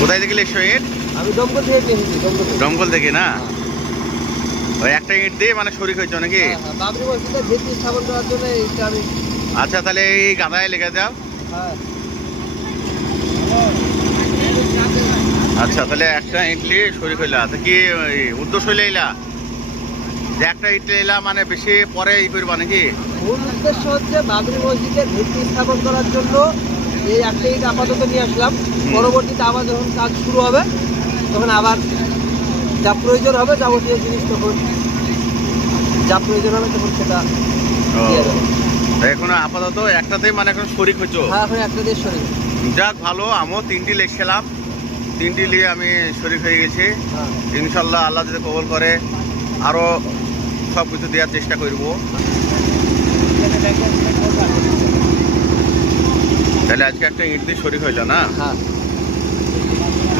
কোথায় থেকে এসছো ইট? আমি দমকল থেকে এসেছি। দমকল থেকে না? ওই একটা ইট দিয়ে মানে শরিক হয়েছো নাকি? বাবরি মসজিদের ভিত্তি স্থাপন করার জন্য এইটা আমি। আচ্ছা, তাহলে এই গাদায় লেগে যাও। হ্যাঁ। আচ্ছা, তাহলে একটা ইডলি শরিক হইলা তো কি উদ্দেশ্য হইলে এলা যে একটা ইডলি এলা মানে বেশি পরে ই করবা নাকি? মূল উদ্দেশ্য হচ্ছে বাবরি মসজিদের ভিত্তি স্থাপন করার জন্য এই একটা ইট আপাতত নিয়ে আসলাম। পরবর্তীতে আবার যখন কাজ শুরু হবে তখন আবার যা প্রয়োজন হবে যাবতীয় জিনিস তখন যা প্রয়োজন হবে তখন সেটা দিয়ে দেবো। এখন আপাতত একটাতেই মানে এখন শরিক হইছো? হ্যাঁ, এখন একটা দিয়ে শরীর। যাক ভালো, আমিও 3টি লিখছিলাম, 3টি নিয়ে আমি শরিক হয়ে গেছি। হ্যাঁ। ইনশাল্লাহ আল্লাহ যদি কবুল করে আরো সব কিছু দেওয়ার চেষ্টা করব। তাহলে আজকে একটা ইট দিয়ে শরিক হইল না? হ্যাঁ।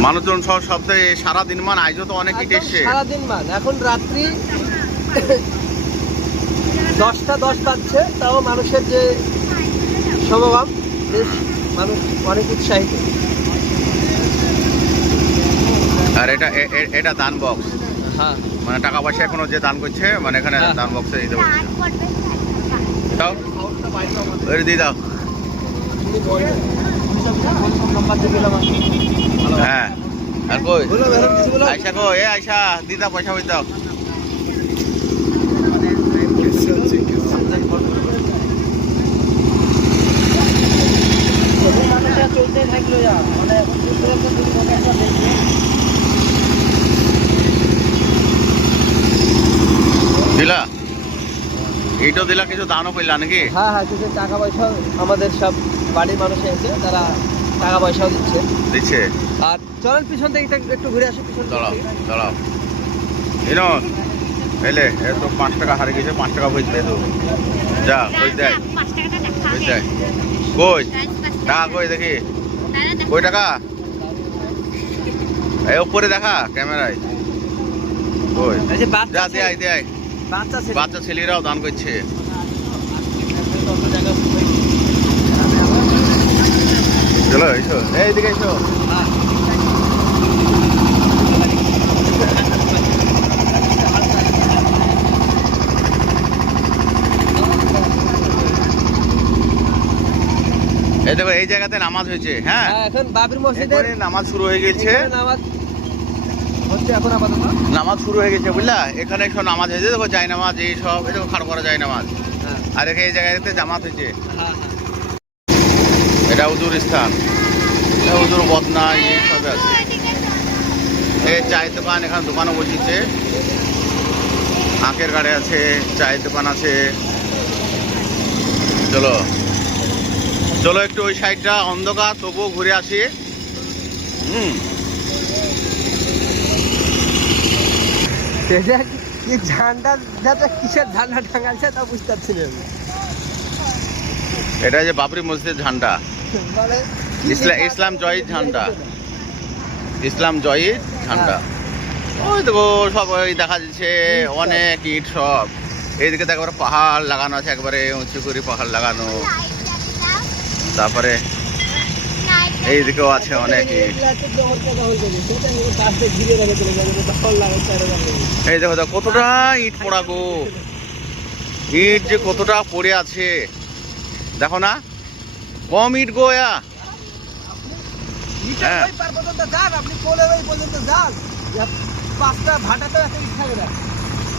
মানুষজন সব সপ্তাহে সারাদিন মান আইজও তো অনেক ইট এসছে। সারাদিন মান এখন রাত্রি 10টা 10 বাজছে, তাও মানুষের যে সমাগম, বেশ মানুষ অনেক উৎসাহিত। আর এটা দান বক্স, হ্যাঁ, মানে টাকা পয়সা এখনো যে দান করছে মানে এখানে দান বক্সে দিতে পারছে। দাও ওই দিয়ে দাও। হ্যাঁ, আর কই আয়সা কো এ আয়সা দিদা পয়সা হয়ে দাও। দিলা এইটাও দিলা, কিছু দানও করলা নাকি? হ্যাঁ হ্যাঁ, কিছু টাকা পয়সা আমাদের সব বাড়ির মানুষ এসে তারা টাকা পয়সাও দিচ্ছে। আর চলেন পিছন থেকে একটু ঘুরে আসি। পিছন দাঁড়াও দাঁড়াও, এনো এলে এ তো 5 টাকা হারিয়ে গেছে, 5 টাকা বুঝতে তো যা কই দেয়, কই দেয় কই টাকা কই দেখি, কই টাকা এই উপরে দেখা ক্যামেরায় কই, যা দেয় দেয়। বাচ্চা ছেলেরাও দান করছে। চলো এসো, এইদিকে এসো। এই দেখো এই জায়গাতে নামাজ হয়েছে। হ্যাঁ, এখন বাবরি মসজিদের নামাজ শুরু হয়ে গেছে। নামাজ হচ্ছে এখন আপাতত। নামাজ শুরু হয়ে গেছে বুঝলা, এখানে সব নামাজ হয়েছে। দেখো যাই নামাজ এই সব, এই দেখো খাড় করা যায় নামাজ। আর এই জায়গাতে জামাত হয়েছে। এটা হুজুর স্থান, হুজুর বদনা এই সব আছে। এই চায়ের দোকান, এখানে দোকানও বসেছে, আখের গাড়ি আছে, চায়ের দোকান আছে। চলো চলো একটু ওই সাইডটা অন্ধকার, তবুও ঘুরে আসি। ঝান্ডা কিসের ঝান্ডা টাঙাচ্ছে তা বুঝতে পারছি না। এটা যে বাবরি মসজিদের ঝান্ডা, মানে ইসলাম জয়ী ঝান্ডা, ইসলাম জয়ী ঝান্ডা। ওই দেখো সব ওই দেখা যাচ্ছে অনেক ইট সব। এইদিকে তো একবারে পাহাড় লাগানো আছে, একবারে উঁচু করে পাহাড় লাগানো। তারপরে এইদিকেও আছে অনেক ইট। এই দেখো দেখো কতটা ইট পড়া গো, ইট যে কতটা পড়ে আছে দেখো না, কম ইট গো।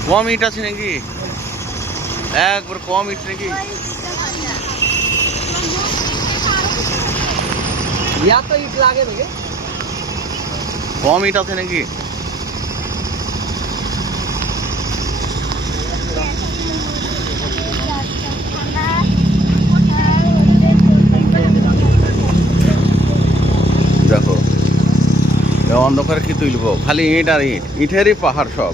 কম ইট আছে নাকি? একবার কম ইট নাকি? কম ইট আছে নাকি? দেখো অন্ধকারে কি তুলবো, খালি ইট আর ইট, ইটেরই পাহাড় সব।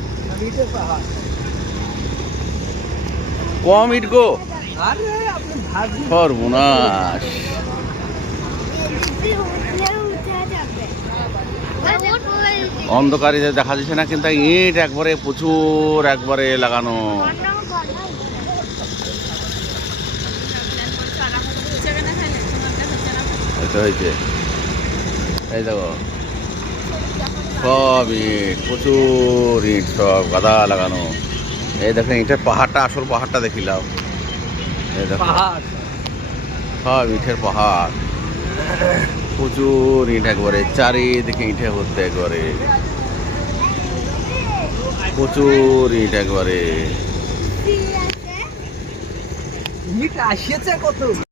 কম ইট গো, সর্বনাশ। অন্ধকারে দেখা যাচ্ছে না, কিন্তু ইট একবারে প্রচুর একবারে লাগানো। হয়েছে এই দেখো সব ইট, প্রচুর ইট, সব গাদা লাগানো। এই দেখেন ইটের পাহাড়টা, আসল পাহাড়টা দেখিলাম। এই দেখো পাহাড় সব ইটের পাহাড়, প্রচুর ইট, একবারে চারিদিকে ইটে ভর্তি, একবারে প্রচুর ইট একবারে। ইট আসিয়েছে কত